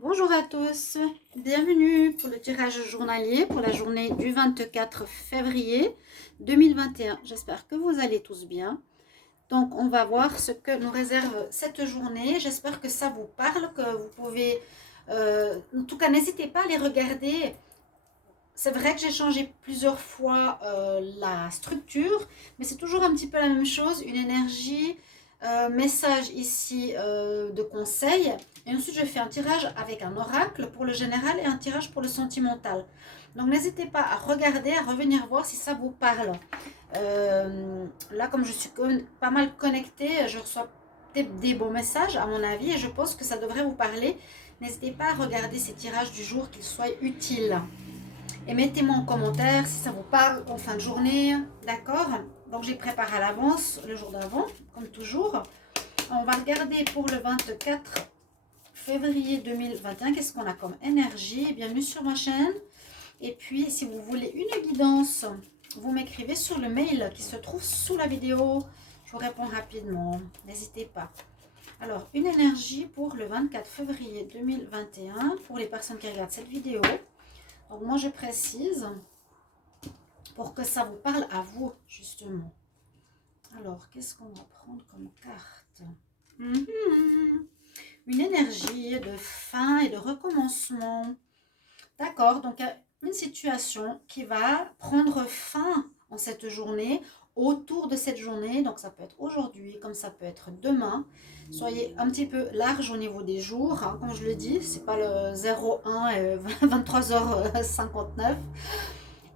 Bonjour à tous, bienvenue pour le tirage journalier pour la journée du 24 février 2021. J'espère que vous allez tous bien. Donc on va voir ce que nous réserve cette journée. J'espère que ça vous parle, que vous pouvez... en tout cas, n'hésitez pas à les regarder. C'est vrai que j'ai changé plusieurs fois la structure, mais c'est toujours un petit peu la même chose, une énergie, message ici de conseil. Et ensuite, je fais un tirage avec un oracle pour le général et un tirage pour le sentimental. Donc, n'hésitez pas à regarder, à revenir voir si ça vous parle. Là, comme je suis pas mal connectée, je reçois des bons messages à mon avis et je pense que ça devrait vous parler. N'hésitez pas à regarder ces tirages du jour, qu'ils soient utiles. Et mettez-moi en commentaire si ça vous parle en fin de journée, d'accord? Donc j'ai préparé à l'avance, le jour d'avant, comme toujours. On va regarder pour le 24 février 2021, qu'est-ce qu'on a comme énergie. Bienvenue sur ma chaîne. Et puis, si vous voulez une guidance, vous m'écrivez sur le mail qui se trouve sous la vidéo. Je vous réponds rapidement, n'hésitez pas. Alors, une énergie pour le 24 février 2021, pour les personnes qui regardent cette vidéo. Donc, moi, je précise pour que ça vous parle à vous, justement. Alors, qu'est-ce qu'on va prendre comme carte? Une énergie de fin et de recommencement. D'accord, donc il y a une situation qui va prendre fin en cette journée, autour de cette journée. Donc, ça peut être aujourd'hui, comme ça peut être demain. Soyez un petit peu large au niveau des jours. Hein, comme je le dis, c'est pas le 01 et 23h59.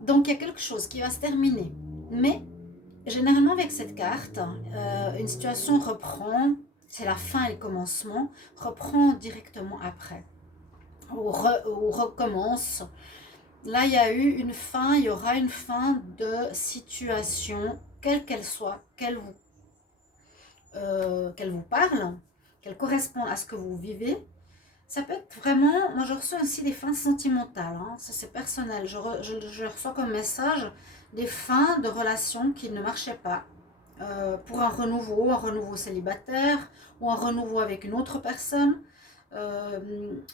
Donc, il y a quelque chose qui va se terminer. Mais, généralement, avec cette carte, une situation reprend, c'est la fin et le commencement, reprend directement après. Ou recommence. Là, il y a eu une fin, il y aura une fin de situation, quelle qu'elle soit, qu'elle vous parle, qu'elle corresponde à ce que vous vivez. Ça peut être vraiment, moi je reçois aussi des fins sentimentales, hein, ça c'est personnel, je reçois comme message des fins de relations qui ne marchaient pas, pour un renouveau célibataire ou un renouveau avec une autre personne.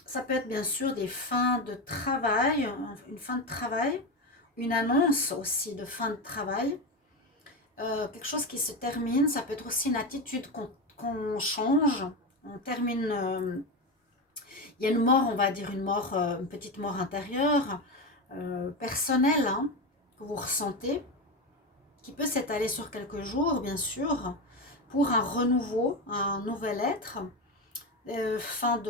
Ça peut être bien sûr des fins de travail, une fin de travail, une annonce aussi de fin de travail, quelque chose qui se termine, ça peut être aussi une attitude qu'on change, on termine... il y a une mort, on va dire une mort, une petite mort intérieure, personnelle, hein, que vous ressentez, qui peut s'étaler sur quelques jours, bien sûr, pour un renouveau, un nouvel être, fin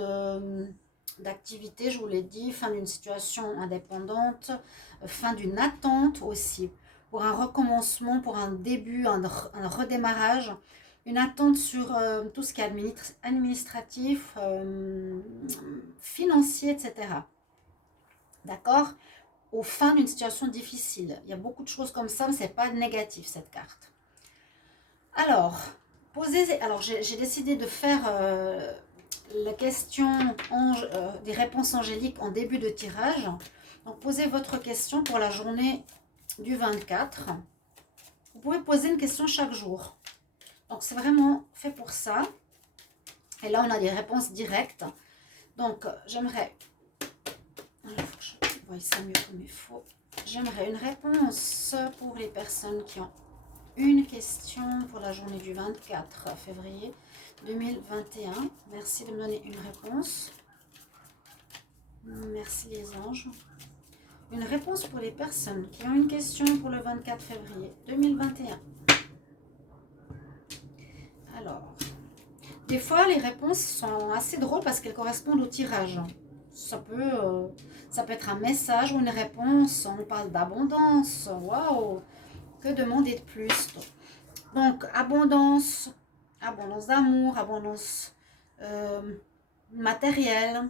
d'activité, je vous l'ai dit, fin d'une situation indépendante, fin d'une attente aussi, pour un recommencement, pour un début, un redémarrage, une attente sur tout ce qui est administratif, financier, etc. D'accord? Au fin d'une situation difficile. Il y a beaucoup de choses comme ça, mais ce n'est pas négatif cette carte. Alors, j'ai décidé de faire la question des réponses angéliques en début de tirage. Donc, posez votre question pour la journée du 24. Vous pouvez poser une question chaque jour. Donc, c'est vraiment fait pour ça. Et là, on a des réponses directes. Donc, j'aimerais... Il faut que je voie ça mieux comme il faut. J'aimerais une réponse pour les personnes qui ont une question pour la journée du 24 février 2021. Merci de me donner une réponse. Merci les anges. Une réponse pour les personnes qui ont une question pour le 24 février 2021. Alors, des fois les réponses sont assez drôles parce qu'elles correspondent au tirage. Ça peut être un message ou une réponse. On parle d'abondance. Waouh! Que demander de plus? Donc, abondance d'amour, abondance matérielle,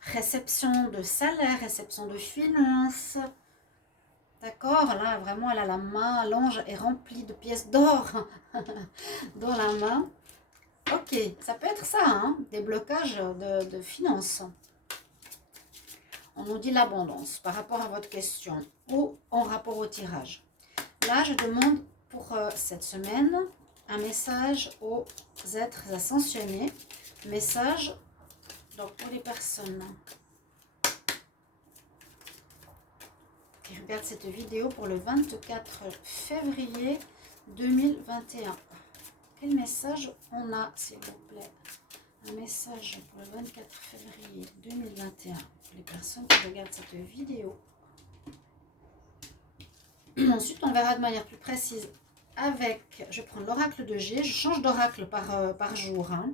réception de salaire, réception de finances. D'accord? Là, vraiment, elle a la main, l'ange est rempli de pièces d'or dans la main. Ok, ça peut être ça, hein, des blocages de finances. On nous dit l'abondance par rapport à votre question ou en rapport au tirage. Là, je demande pour cette semaine un message aux êtres ascensionnés. Message Donc, pour les personnes qui regardent cette vidéo pour le 24 février 2021, quel message on a, s'il vous plaît? Un message pour le 24 février 2021 pour les personnes qui regardent cette vidéo. Ensuite, on verra de manière plus précise avec, je vais prendre l'oracle de G, je change d'oracle par jour. Hein.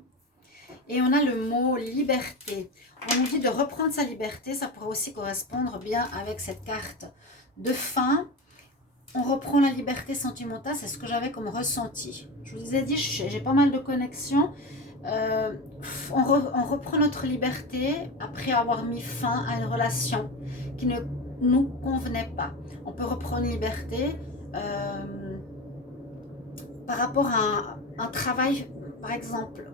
Et on a le mot liberté. On nous dit de reprendre sa liberté, ça pourrait aussi correspondre bien avec cette carte de fin. On reprend la liberté sentimentale, c'est ce que j'avais comme ressenti. Je vous ai dit, j'ai pas mal de connexions. On reprend notre liberté après avoir mis fin à une relation qui ne nous convenait pas. On peut reprendre liberté par rapport à un travail, par exemple,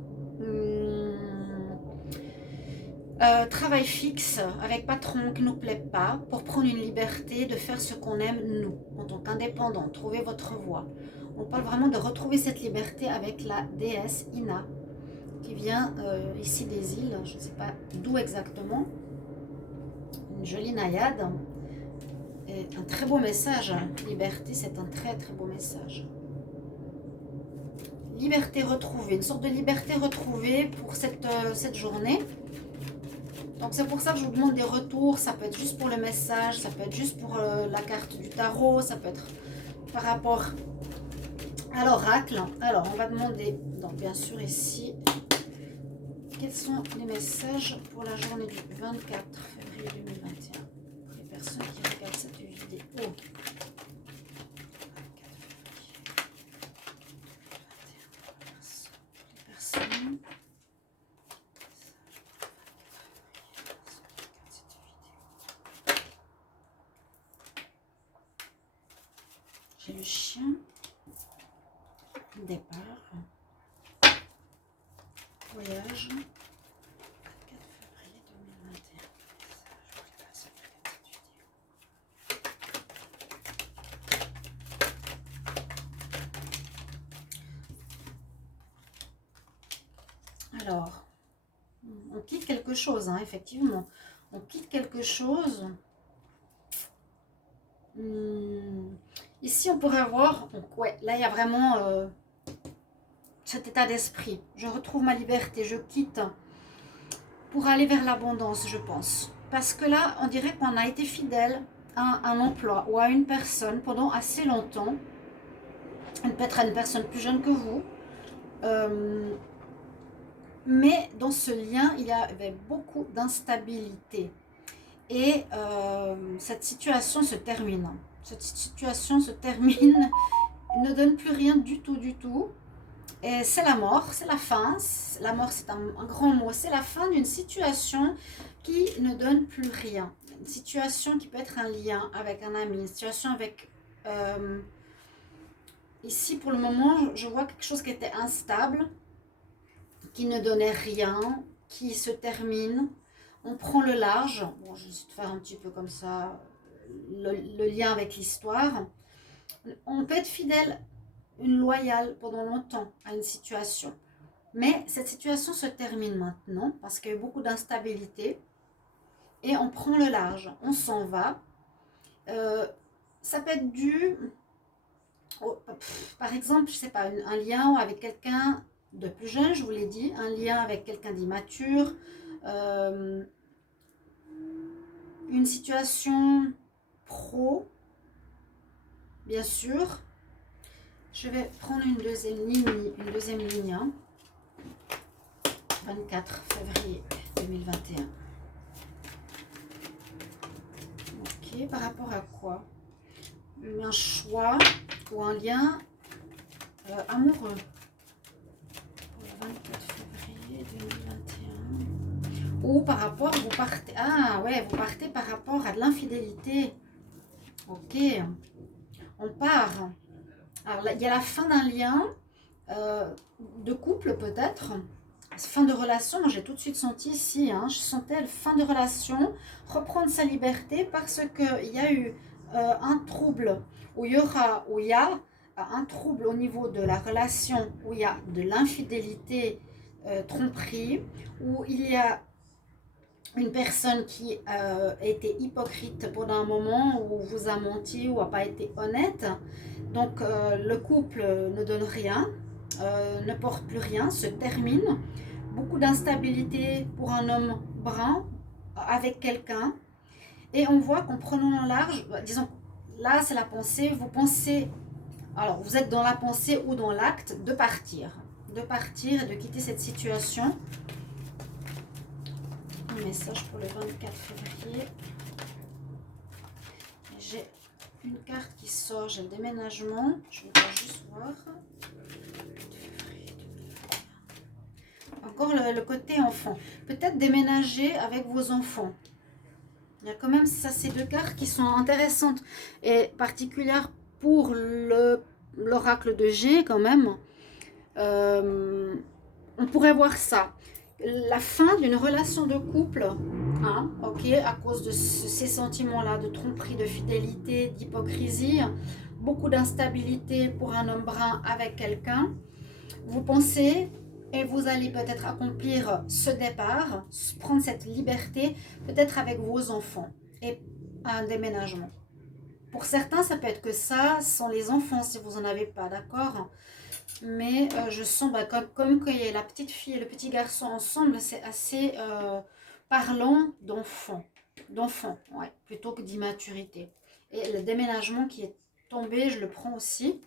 travail fixe avec patron qui ne nous plaît pas, pour prendre une liberté de faire ce qu'on aime nous, en tant qu'indépendant, trouver votre voie. On parle vraiment de retrouver cette liberté avec la déesse Ina, qui vient ici des îles, je ne sais pas d'où exactement, une jolie naïade, et un très beau message, liberté, c'est un très très beau message. Liberté retrouvée, une sorte de liberté retrouvée pour cette journée. Donc c'est pour ça que je vous demande des retours, ça peut être juste pour le message, ça peut être juste pour la carte du tarot, ça peut être par rapport à l'oracle. Alors on va demander, donc bien sûr ici, quels sont les messages pour la journée du 24 février 2021 pour les personnes qui regardent cette vidéo. J'ai le chien, départ, voyage, 24 février 2021. Alors, on quitte quelque chose, hein, effectivement. On quitte quelque chose. Ici, on pourrait avoir, donc ouais, là, il y a vraiment cet état d'esprit. Je retrouve ma liberté, je quitte pour aller vers l'abondance, je pense. Parce que là, on dirait qu'on a été fidèle à un emploi ou à une personne pendant assez longtemps. Peut-être à une personne plus jeune que vous. Mais dans ce lien, il y avait beaucoup d'instabilité. Et cette situation se termine. Cette situation se termine, ne donne plus rien du tout, du tout. Et c'est la mort, c'est la fin. La mort, c'est un grand mot. C'est la fin d'une situation qui ne donne plus rien. Une situation qui peut être un lien avec un ami, une situation avec... ici, pour le moment, je vois quelque chose qui était instable, qui ne donnait rien, qui se termine. On prend le large. Bon, je vais essayer de faire un petit peu comme ça le lien avec l'histoire. On peut être fidèle, une loyale pendant longtemps à une situation. Mais cette situation se termine maintenant parce qu'il y a eu beaucoup d'instabilité. Et on prend le large. On s'en va. Ça peut être dû, par exemple, je ne sais pas, un lien avec quelqu'un de plus jeune, je vous l'ai dit, un lien avec quelqu'un d'immature, une situation pro, bien sûr. Je vais prendre une deuxième ligne, hein. 24 février 2021. Ok, par rapport à quoi? Un choix ou un lien amoureux. Pour le 24 février 2021. Ou par rapport, vous partez... Ah ouais, vous partez par rapport à de l'infidélité. Ok, on part. Alors là, il y a la fin d'un lien de couple peut-être. Fin de relation, moi j'ai tout de suite senti ici, hein, je sentais fin de relation, reprendre sa liberté parce qu'il y a eu un trouble, où il y a un trouble au niveau de la relation, où il y a de l'infidélité, tromperie, où il y a une personne qui a été hypocrite pendant un moment ou vous a menti ou n'a pas été honnête. Donc le couple ne donne rien, ne porte plus rien, se termine. Beaucoup d'instabilité pour un homme brun avec quelqu'un. Et on voit qu'en prenant large, disons, là c'est la pensée, vous pensez, alors vous êtes dans la pensée ou dans l'acte de partir et de quitter cette situation. Un message pour le 24 février. J'ai une carte qui sort, j'ai le déménagement. Je vais juste voir. Encore le côté enfant. Peut-être déménager avec vos enfants. Il y a quand même ça, ces deux cartes qui sont intéressantes et particulières pour l'oracle de G quand même. On pourrait voir ça. La fin d'une relation de couple, hein, ok, à cause de ces sentiments-là, de tromperie, de fidélité, d'hypocrisie, beaucoup d'instabilité pour un homme brun avec quelqu'un. Vous pensez et vous allez peut-être accomplir ce départ, prendre cette liberté, peut-être avec vos enfants et un déménagement. Pour certains, ça peut être que ça, sans les enfants, si vous n'en avez pas, d'accord? Mais je sens, comme qu'il y a la petite fille et le petit garçon ensemble, c'est assez parlant d'enfant, ouais, plutôt que d'immaturité. Et le déménagement qui est tombé, je le prends aussi.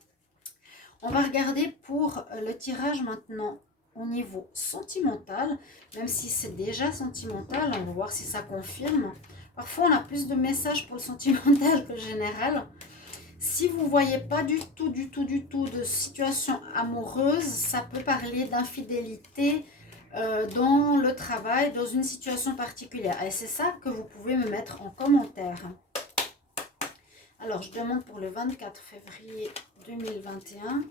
On va regarder pour le tirage maintenant au niveau sentimental, même si c'est déjà sentimental, on va voir si ça confirme. Parfois, on a plus de messages pour le sentimental que le général. Si vous ne voyez pas du tout de situation amoureuse, ça peut parler d'infidélité dans le travail, dans une situation particulière. Et c'est ça que vous pouvez me mettre en commentaire. Alors, je demande pour le 24 février 2021. On ne va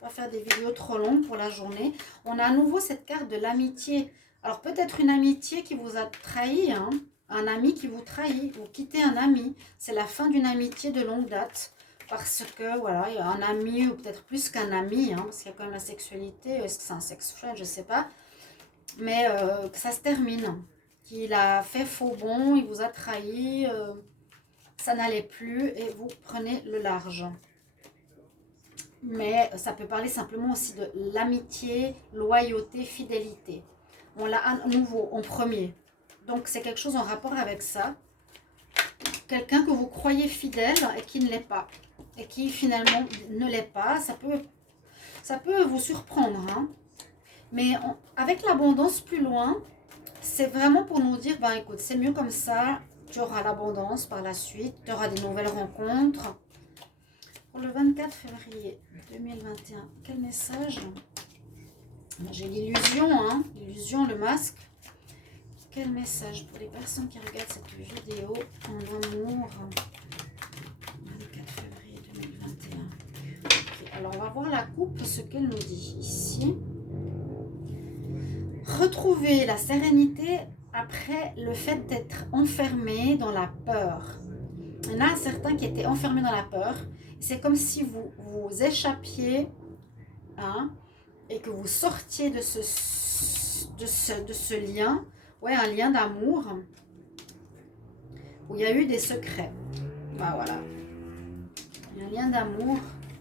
pas faire des vidéos trop longues pour la journée. On a à nouveau cette carte de l'amitié. Alors, peut-être une amitié qui vous a trahi, hein, un ami qui vous trahit, vous quittez un ami. C'est la fin d'une amitié de longue date. Parce que, voilà, il y a un ami, ou peut-être plus qu'un ami, hein, parce qu'il y a quand même la sexualité. Est-ce que c'est un sex friend? Je ne sais pas. Mais que ça se termine. Qu'il a fait faux bond, il vous a trahi, ça n'allait plus et vous prenez le large. Mais ça peut parler simplement aussi de l'amitié, loyauté, fidélité. On l'a à nouveau en premier. Donc c'est quelque chose en rapport avec ça. Quelqu'un que vous croyez fidèle et qui ne l'est pas. Et qui finalement ne l'est pas. Ça peut vous surprendre. Hein. Mais avec l'abondance plus loin, c'est vraiment pour nous dire, ben écoute, c'est mieux comme ça. Tu auras l'abondance par la suite. Tu auras des nouvelles rencontres. Pour le 24 février 2021, quel message? J'ai l'illusion, hein, l'illusion, le masque. Quel message pour les personnes qui regardent cette vidéo en amour? 24 février 2021. Okay, alors, on va voir la coupe, ce qu'elle nous dit ici. Retrouver la sérénité après le fait d'être enfermé dans la peur. Il y en a certains qui étaient enfermés dans la peur. C'est comme si vous vous échappiez, hein, et que vous sortiez de ce lien, ouais, un lien d'amour où il y a eu des secrets. Ben, voilà. Il y a un lien d'amour,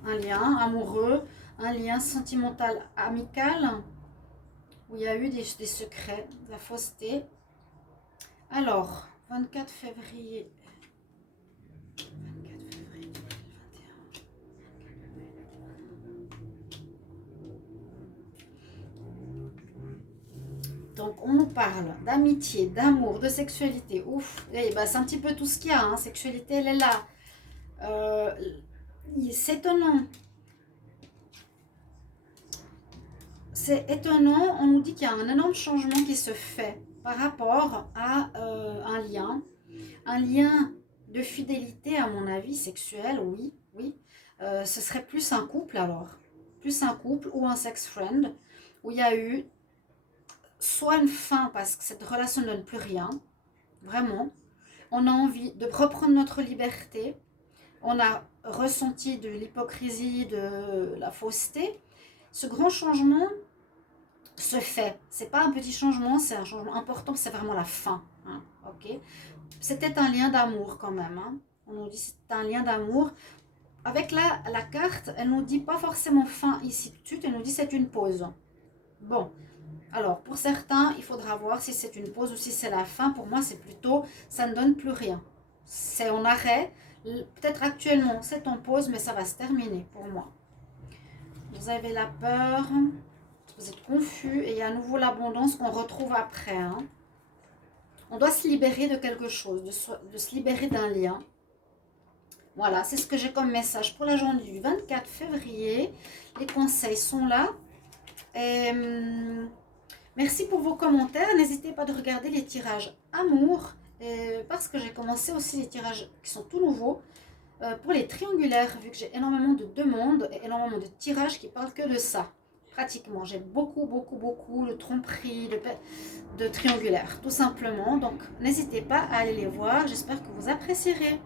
un lien amoureux, un lien sentimental, amical, où il y a eu des secrets, de la fausseté. Alors, 24 février. Donc, on nous parle d'amitié, d'amour, de sexualité. Ouf, ben, c'est un petit peu tout ce qu'il y a. Hein. Sexualité, elle est là. C'est étonnant. C'est étonnant. On nous dit qu'il y a un énorme changement qui se fait par rapport à un lien. Un lien de fidélité, à mon avis, sexuel, oui. Ce serait plus un couple alors. Plus un couple ou un sex friend où il y a eu soit une fin parce que cette relation ne donne plus rien, vraiment. On a envie de reprendre notre liberté. On a ressenti de l'hypocrisie, de la fausseté. Ce grand changement, se fait. C'est pas un petit changement, c'est un changement important, c'est vraiment la fin. Hein, ok. C'était un lien d'amour quand même. Hein. On nous dit c'est un lien d'amour. Avec la carte, elle nous dit pas forcément fin ici tout de suite, elle nous dit c'est une pause. Bon, alors pour certains, il faudra voir si c'est une pause ou si c'est la fin. Pour moi, c'est plutôt ça ne donne plus rien. C'est en arrêt. Peut-être actuellement c'est en pause, mais ça va se terminer pour moi. Vous avez la peur, vous êtes confus et il y a à nouveau l'abondance qu'on retrouve après. Hein. On doit se libérer de quelque chose, de se libérer d'un lien. Voilà, c'est ce que j'ai comme message pour la journée du 24 février. Les conseils sont là. Et, merci pour vos commentaires. N'hésitez pas de regarder les tirages amour. Parce que j'ai commencé aussi les tirages qui sont tout nouveaux. Pour les triangulaires, vu que j'ai énormément de demandes et énormément de tirages qui parlent que de ça. Pratiquement, j'ai beaucoup de tromperies, de triangulaires, tout simplement. Donc, n'hésitez pas à aller les voir. J'espère que vous apprécierez.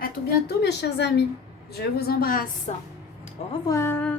À tout bientôt, mes chers amis. Je vous embrasse. Au revoir.